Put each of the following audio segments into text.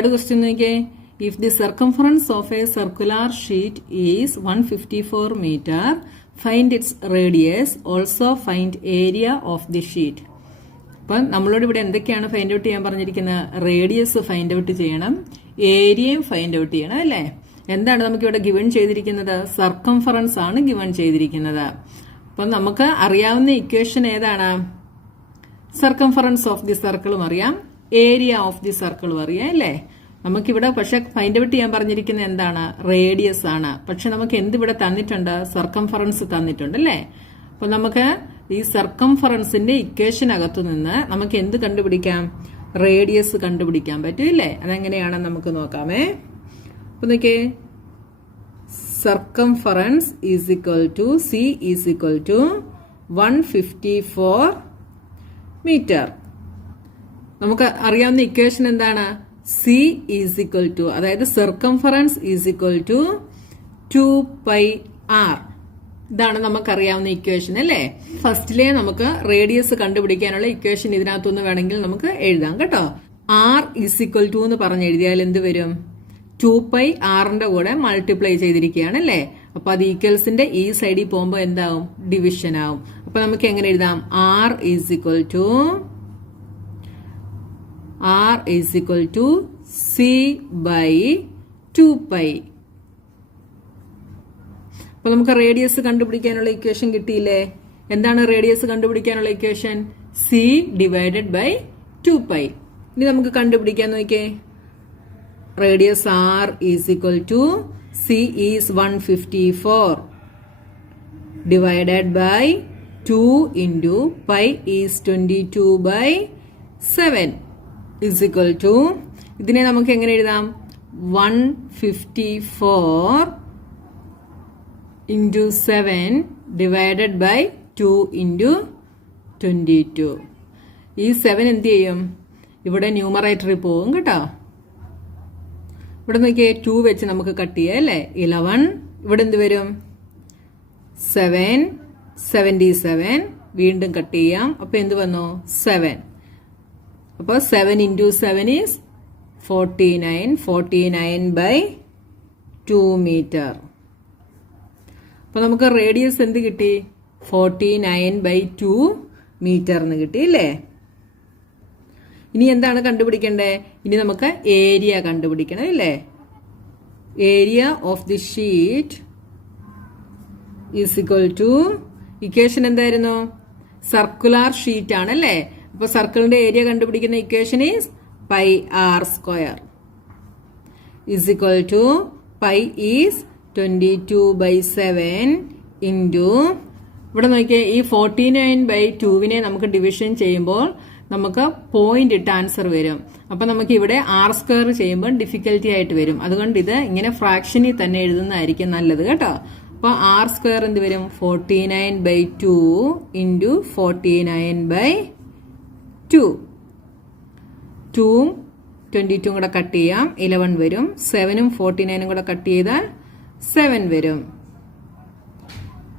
Third question നോക്കിയേ. If the circumference of a circular sheet is 154 metre, find its radius, also find area of the sheet. അപ്പം നമ്മളോട് ഇവിടെ എന്തൊക്കെയാണ് find out ചെയ്യാൻ പറഞ്ഞിരിക്കുന്നത്? Radius find out ചെയ്യണം, ഏരിയയും ഫൈൻഡ് ഔട്ട് ചെയ്യണം അല്ലേ. എന്താണ് നമുക്കിവിടെ ഗിവൺ ചെയ്തിരിക്കുന്നത്? സർക്കംഫറൻസ് ആണ് ഗിവൺ ചെയ്തിരിക്കുന്നത്. അപ്പം നമുക്ക് അറിയാവുന്ന ഇക്വേഷൻ ഏതാണ്? സർക്കംഫറൻസ് ഓഫ് ദി സർക്കിളും അറിയാം, ഏരിയ ഓഫ് ദി സർക്കിളും അറിയാം അല്ലേ. നമുക്കിവിടെ പക്ഷെ ഫൈൻഡ് ഔട്ട് ചെയ്യാൻ പറഞ്ഞിരിക്കുന്നത് എന്താണ്? റേഡിയസ് ആണ്. പക്ഷെ നമുക്ക് എന്തിവിടെ തന്നിട്ടുണ്ട്? സർക്കംഫറൻസ് തന്നിട്ടുണ്ട് അല്ലേ. അപ്പൊ നമുക്ക് ഈ സർക്കംഫറൻസിന്റെ ഇക്വേഷനകത്തു നിന്ന് നമുക്ക് എന്ത് കണ്ടുപിടിക്കാം? റേഡിയസ് കണ്ടുപിടിക്കാൻ പറ്റില്ലേ. അതെങ്ങനെയാണെന്ന് നമുക്ക് നോക്കാമേ. അപ്പൊ നോക്കിയേ, circumference is equal to C is equal to 154 metre. നമുക്ക് അറിയാവുന്ന ഇക്വേഷൻ എന്താണ്? സി ഈസ് ഈക്വൽ ടു, അതായത് circumference is equal to 2πr. ഇതാണ് നമുക്കറിയാവുന്ന ഇക്വേഷൻ അല്ലേ. ഫസ്റ്റിലെ നമുക്ക് റേഡിയസ് കണ്ടുപിടിക്കാനുള്ള ഇക്വേഷൻ ഇതിനകത്തുനിന്ന് വേണമെങ്കിൽ നമുക്ക് എഴുതാം കേട്ടോ. ആർ ഈസ് ഈക്വൽ ടു എന്ന് പറഞ്ഞ് എഴുതിയാൽ എന്ത് വരും? 2π ആറിന്റെ കൂടെ മൾട്ടിപ്ലൈ ചെയ്തിരിക്കുകയാണ് അല്ലേ. അപ്പൊ അത് ഈക്വൽസിന്റെ ഈ സൈഡിൽ പോകുമ്പോൾ എന്താവും? ഡിവിഷൻ ആവും. അപ്പൊ നമുക്ക് എങ്ങനെ എഴുതാം? R is equal to C by 2π. അപ്പൊ നമുക്ക് റേഡിയസ് കണ്ടുപിടിക്കാനുള്ള ഇക്വേഷൻ കിട്ടിയില്ലേ. എന്താണ് റേഡിയസ് കണ്ടുപിടിക്കാനുള്ള ഇക്വേഷൻ? C divided by 2π. ഇനി നമുക്ക് കണ്ടുപിടിക്കാൻ നോക്കിയേ. Radius R is equal to C is 154 divided by 2 into pi is 22/7 is equal to, ഇതിനെ നമുക്ക് എങ്ങനെ എഴുതാം? 154 ഇൻറ്റു 7 ഡിവൈഡഡ് ബൈ 2 ഇൻറ്റു 22. ഈ 7 എന്ത് ചെയ്യും? ഇവിടെ ന്യൂമറേറ്ററിൽ പോകും കേട്ടോ. ഇവിടെ നോക്കിയേ, 2 വെച്ച് നമുക്ക് കട്ട് ചെയ്യാം അല്ലേ. 11. ഇവിടെ എന്ത് വരും? 7, 77. വീണ്ടും കട്ട് ചെയ്യാം. അപ്പൊ എന്ത് വന്നു? 7. അപ്പോൾ 7 ഇൻറ്റു 7 ഈസ് 49. 49/2 മീറ്റർ. അപ്പൊ നമുക്ക് റേഡിയസ് എന്ത് കിട്ടി? 49/2 മീറ്റർ എന്ന് കിട്ടി അല്ലേ. ഇനി എന്താണ് കണ്ടുപിടിക്കേണ്ടത്? ഇനി നമുക്ക് ഏരിയ കണ്ടുപിടിക്കണം അല്ലേ. Area of the sheet is equal to, equation എന്തായിരുന്നു? സർക്കുലർ ഷീറ്റ് ആണല്ലേ. അപ്പൊ സർക്കിളിന്റെ ഏരിയ കണ്ടുപിടിക്കുന്ന equation is πr² is equal to, pi is 22/7 into, ഇവിടെ നോക്കിയേ, ഈ 49/2 നമുക്ക് ഡിവിഷൻ ചെയ്യുമ്പോൾ നമുക്ക് പോയിന്റ് ഇട്ട് ആൻസർ വരും. അപ്പൊ നമുക്ക് ഇവിടെ r² ചെയ്യുമ്പോൾ ഡിഫിക്കൽറ്റി ആയിട്ട് വരും. അതുകൊണ്ട് ഇത് ഇങ്ങനെ ഫ്രാക്ഷനിൽ തന്നെ എഴുതുന്നതായിരിക്കും നല്ലത് കേട്ടോ. അപ്പൊ r² എന്ത് വരും? 49/2 ഇൻറ്റു 49/2. 2ഉം 22ഉം കൂടെ കട്ട് ചെയ്യാം, 11 വരും. 7ഉം 49ഉം കൂടെ കട്ട് ചെയ്താൽ 7 വരും.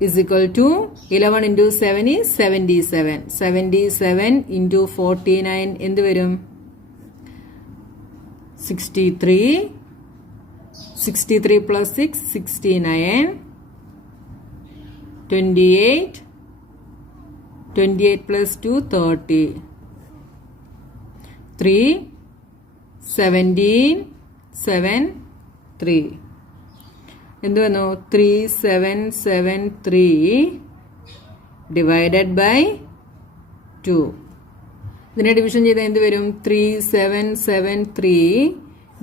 is equal to 11 into 7 is 77. 77 into 49 എന്ത് വരും? 63. 63 plus 6, 69. 28. 28 plus 2, 30. 3. 17. 7. 3. എന്ത് വന്നു? 3773 ഡിവൈഡഡ് ബൈ 2. ഇതിനെ ഡിവിഷൻ ചെയ്താൽ എന്ത് വരും? 3773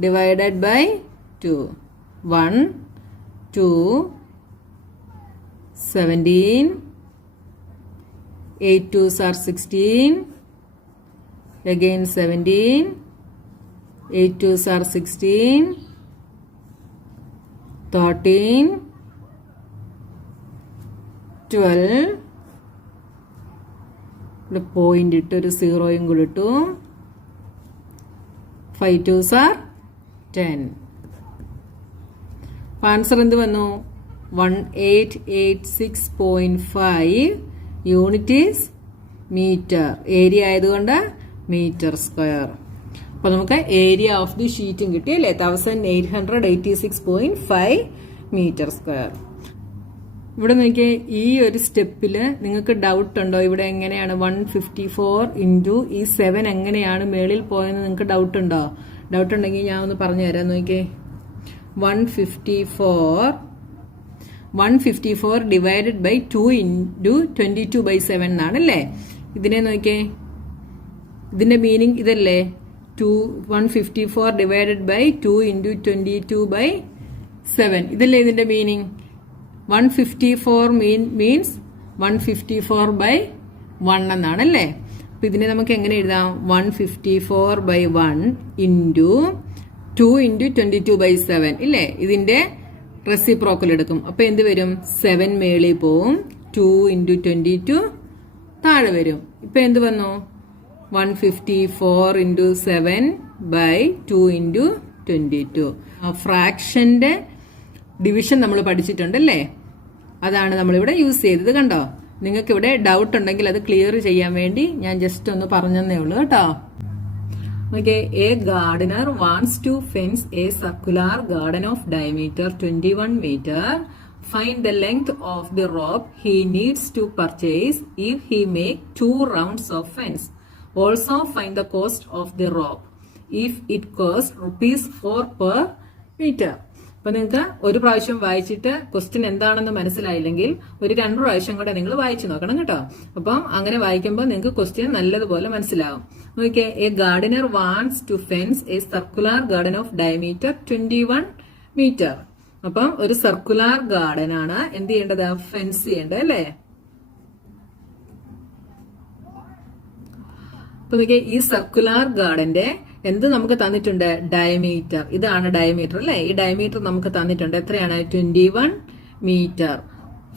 divided by 2. 1, 2, 17. 8 2s are 16. Again 17. 8 2s are 16. 13, 12. ഇവിടെ പോയിന്റ് ഇട്ട് ഒരു 0യും കൂടി ഇട്ടു. 5 2s are 10. ആൻസർ എന്ത് വന്നു? 1886.5 യൂണിറ്റ് ഈസ് മീറ്റർ. ഏരിയ ആയതുകൊണ്ട് മീറ്റർ സ്ക്വയർ. അപ്പൊ നമുക്ക് ഏരിയ ഓഫ് ദി ഷീറ്റും കിട്ടി അല്ലേ, 1886.5 മീറ്റർ സ്ക്വയർ. ഇവിടെ നോക്കിയേ, ഈ ഒരു സ്റ്റെപ്പില് നിങ്ങൾക്ക് ഡൗട്ട് ഉണ്ടോ? ഇവിടെ എങ്ങനെയാണ് 154 ഇൻറ്റു ഈ 7 എങ്ങനെയാണ് മേളിൽ പോയെന്ന് നിങ്ങൾക്ക് ഡൗട്ട് ഉണ്ടോ? ഡൗട്ട് ഉണ്ടെങ്കിൽ ഞാൻ ഒന്ന് പറഞ്ഞു തരാം. നോക്കിയേ, 154 ഡിവൈഡഡ് ബൈ 2 ഇൻറ്റു 22/7 എന്നാണ് അല്ലേ. ഇതിനെ നോക്കിയേ, ഇതിന്റെ മീനിങ് ഇതല്ലേ, 154 ഡിവൈഡഡ് ബൈ 2 ഇൻറ്റു 22/7 ഇതല്ലേ ഇതിന്റെ മീനിങ്. 154 മീൻസ് 154/1 എന്നാണല്ലേ. അപ്പൊ ഇതിനെ നമുക്ക് എങ്ങനെ എഴുതാം? 154/1 ഇൻറ്റു 2 ഇൻറ്റു 22/7 ഇല്ലേ. ഇതിന്റെ റെസിപ്രോക്കൽ എടുക്കും. അപ്പൊ എന്ത് വരും? 7 മേളിൽ പോവും, 2 ഇൻറ്റു 22 താഴെ വരും. ഇപ്പൊ എന്ത് വന്നു? 154 ഇൻറ്റു 7/2 ഇൻറ്റു 22. ഫ്രാക്ഷന്റെ ഡിവിഷൻ നമ്മൾ പഠിച്ചിട്ടുണ്ടല്ലേ, അതാണ് നമ്മളിവിടെ യൂസ് ചെയ്തത്. കണ്ടോ? നിങ്ങൾക്ക് ഇവിടെ ഡൗട്ട് ഉണ്ടെങ്കിൽ അത് ക്ലിയർ ചെയ്യാൻ വേണ്ടി ഞാൻ ജസ്റ്റ് ഒന്ന് പറഞ്ഞതേ ഉള്ളൂ കേട്ടോ. Okay, a gardener wants to fence a circular garden of diameter 21 metre. Find the length of the rope he needs to purchase if he make 2 rounds of fence. Also find the cost of the rope if it costs ₹4 per meter. അപ്പൊ നിങ്ങൾക്ക് ഒരു പ്രാവശ്യം വായിച്ചിട്ട് question എന്താണെന്ന് മനസ്സിലായില്ലെങ്കിൽ ഒരു 2 പ്രാവശ്യം കൂടെ നിങ്ങൾ വായിച്ചു നോക്കണം കേട്ടോ. അപ്പം അങ്ങനെ വായിക്കുമ്പോൾ നിങ്ങൾക്ക് ക്വസ്റ്റ്യൻ നല്ലതുപോലെ മനസ്സിലാവും. നോക്കിയേ, a gardener wants to fence a circular garden of diameter 21 metre. അപ്പം ഒരു സർക്കുലർ ഗാർഡൻ ആണ് എന്ത് ചെയ്യേണ്ടത്? ഫെൻസ് ചെയ്യേണ്ടത് അല്ലേ. അപ്പൊ നോക്കിയേ, ഈ സർക്കുലർ ഗാർഡന്റെ എന്ത് നമുക്ക് തന്നിട്ടുണ്ട്? ഡയമീറ്റർ. ഇതാണ് ഡയമീറ്റർ അല്ലേ. ഈ ഡയമീറ്റർ നമുക്ക് തന്നിട്ടുണ്ട്. എത്രയാണ്? 21 metre.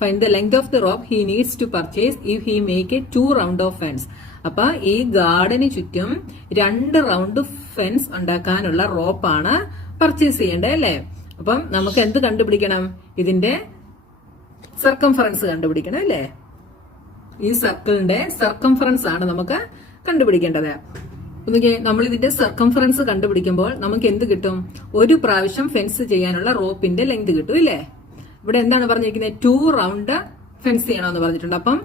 Find the length of the rope he needs to purchase if he make a 2 round of fence. അപ്പൊ ഈ ഗാർഡന് ചുറ്റും 2 റൗണ്ട് ഫെൻസ് ഉണ്ടാക്കാനുള്ള റോപ്പാണ് പർച്ചേസ് ചെയ്യേണ്ടത് അല്ലേ. അപ്പം നമുക്ക് എന്ത് കണ്ടുപിടിക്കണം? ഇതിന്റെ സർക്കംഫറൻസ് കണ്ടുപിടിക്കണം അല്ലേ. ഈ സർക്കിളിന്റെ സർക്കംഫറൻസ് ആണ് നമുക്ക് കണ്ടുപിടിക്കേണ്ടത്. നമ്മൾ ഇതിന്റെ സർക്കംഫറൻസ് കണ്ടുപിടിക്കുമ്പോൾ നമുക്ക് എന്ത് കിട്ടും? ഒരു പ്രാവശ്യം ഫെൻസ് ചെയ്യാനുള്ള റോപ്പിന്റെ ലെങ്ത് കിട്ടും ഇല്ലേ. ഇവിടെ എന്താണ് പറഞ്ഞിരിക്കുന്നത്? 2 റൗണ്ട് ഫെൻസ് ചെയ്യണമെന്ന് പറഞ്ഞിട്ടുണ്ട്. അപ്പം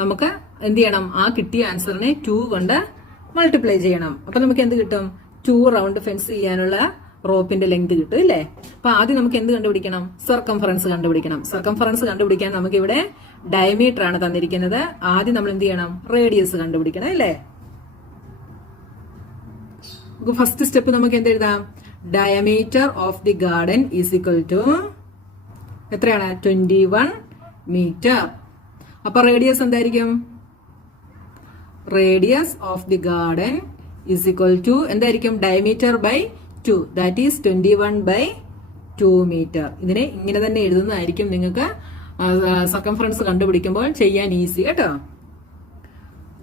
നമുക്ക് എന്ത് ചെയ്യണം? ആ കിട്ടിയ ആൻസറിനെ 2 കൊണ്ട് മൾട്ടിപ്ലൈ ചെയ്യണം. അപ്പൊ നമുക്ക് എന്ത് കിട്ടും? 2 റൗണ്ട് ഫെൻസ് ചെയ്യാനുള്ള റോപ്പിന്റെ ലെങ്ത് കിട്ടും ഇല്ലേ. അപ്പൊ ആദ്യം നമുക്ക് എന്ത് കണ്ടുപിടിക്കണം? സർക്കംഫറൻസ് കണ്ടുപിടിക്കണം. സർക്കംഫറൻസ് കണ്ടുപിടിക്കാൻ നമുക്ക് ഇവിടെ ഡയമീറ്റർ ആണ് തന്നിരിക്കുന്നത്. ആദ്യം നമ്മൾ എന്ത് ചെയ്യണം? റേഡിയസ് കണ്ടുപിടിക്കണം അല്ലേ. ഫസ്റ്റ് സ്റ്റെപ്പ് നമുക്ക് എന്ത് എഴുതാം? Diameter of the garden is equal to എത്രയാണ്? 21 മീറ്റർ. അപ്പൊ റേഡിയസ് എന്തായിരിക്കും? Radius of the garden is equal to എന്തായിരിക്കും? Diameter by 2, that is 21/2 metre. ഇതിനെ ഇങ്ങനെ തന്നെ എഴുതുന്നതായിരിക്കും നിങ്ങൾക്ക് സർക്കംഫറൻസ് കണ്ടുപിടിക്കുമ്പോൾ ചെയ്യാൻ ഈസി കേട്ടോ.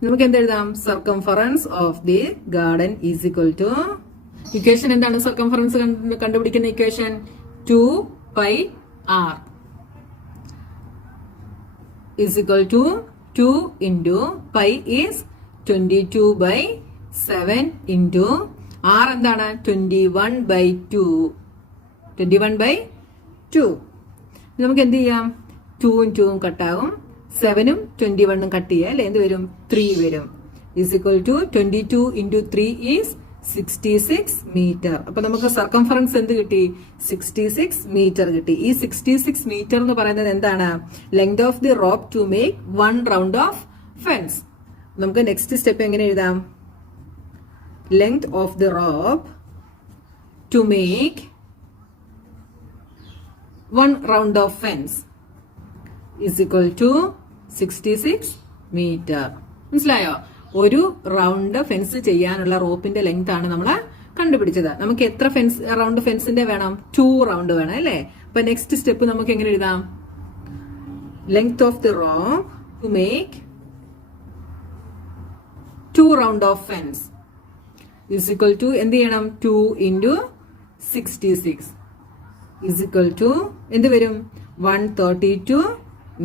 നമുക്ക് എന്തെഴുതാം? Circumference of the garden is equal to, equation എന്താണ്? സർക്കംഫറൻസ് കണ്ടുപിടിക്കുന്ന equation 2πr is equal to 2 into pi is 22/7 into r എന്താണ്? 21/2. 21/2. നമുക്ക് എന്ത് ചെയ്യാം? 2ഉം 2ഉം കട്ടാകും, 7ഉം 21ഉം കട്ട് ചെയ്യുക അല്ലെ. എന്ത് വരും? 3 വരും. Is equal to 22 into 3 is 66 metre. അപ്പൊ നമുക്ക് സർക്കംഫറൻസ് എന്ത് കിട്ടി? 66 മീറ്റർ കിട്ടി. ഈ 66 മീറ്റർ എന്ന് പറയുന്നത് എന്താണ്? Length of the rope to make 1 round of fence. നമുക്ക് നെക്സ്റ്റ് സ്റ്റെപ്പ് എങ്ങനെ എഴുതാം? Length of the rope to make 1 round of fence is equal to 66 meter. മനസ്സിലായോ? ഒരു റൗണ്ട് ഫെൻസ് ചെയ്യാനുള്ള റോപ്പിന്റെ ലെങ്ത് ആണ് നമ്മൾ കണ്ടുപിടിച്ചത്. നമുക്ക് എത്ര റൗണ്ട് ഫെൻസിന്റെ വേണം? 2 റൗണ്ട് വേണം അല്ലേ. അപ്പൊ നെക്സ്റ്റ് സ്റ്റെപ്പ് നമുക്ക് എങ്ങനെ എഴുതാം? Length of the rope to make 2 round of fence is equal to എന്ത് ചെയ്യണം? 2 ഇൻറ്റു 66 is equal to എന്ത് വരും? 132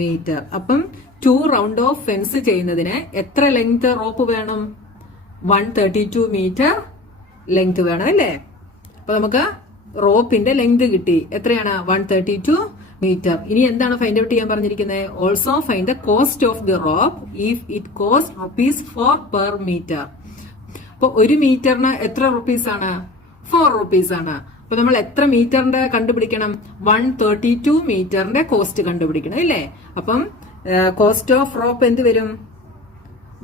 മീറ്റർ. അപ്പം 2 റൗണ്ട് ഓഫ് ഫെൻസ് ചെയ്യുന്നതിന് എത്ര ലെങ്ത് റോപ്പ് വേണം? 132 മീറ്റർ ലെങ്ത് വേണം അല്ലേ? അപ്പൊ നമുക്ക് റോപ്പിന്റെ ലെങ്ത് കിട്ടി. എത്രയാണ്? 132 മീറ്റർ. ഇനി എന്താണ് ഫൈൻഡ് ഔട്ട് ചെയ്യാൻ പറഞ്ഞിരിക്കുന്നത്? Also find the cost of the rope if it cost ₹4 per metre. അപ്പൊ 1 മീറ്ററിന് എത്ര റുപ്പീസ് ആണ്? 4 റുപ്പീസ് ആണ്. അപ്പൊ നമ്മൾ എത്ര മീറ്ററിന്റെ കണ്ടുപിടിക്കണം? 132 മീറ്ററിന്റെ കോസ്റ്റ് കണ്ടുപിടിക്കണം അല്ലേ? അപ്പം കോസ്റ്റ് ഓഫ് റോപ്പ് എന്ത് വരും?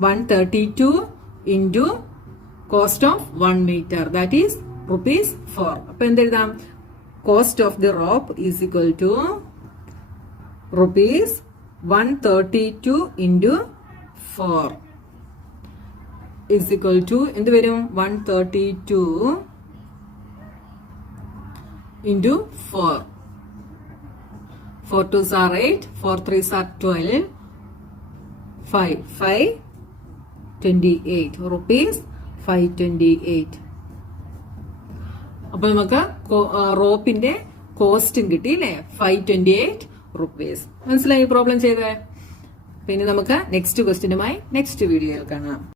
132 into cost of 1 metre, that is ₹4. അപ്പൊ എന്തെഴുതാം? Cost of the rope is equal to ₹132 into 4 is equal to എന്ത് വരും? 132 into 4. 4 2s are 8, 4 3s are 12, 5 28 rupees 528. അപ്പൊ നമുക്ക് റോപ്പിന്റെ കോസ്റ്റും കിട്ടി അല്ലേ? 528 റുപ്പീസ്. മനസ്സിലായി പ്രോബ്ലം ചെയ്തേ? പിന്നെ നമുക്ക് നെക്സ്റ്റ് ക്വസ്റ്റ്യനുമായി നെക്സ്റ്റ് വീഡിയോയിൽ കാണാം.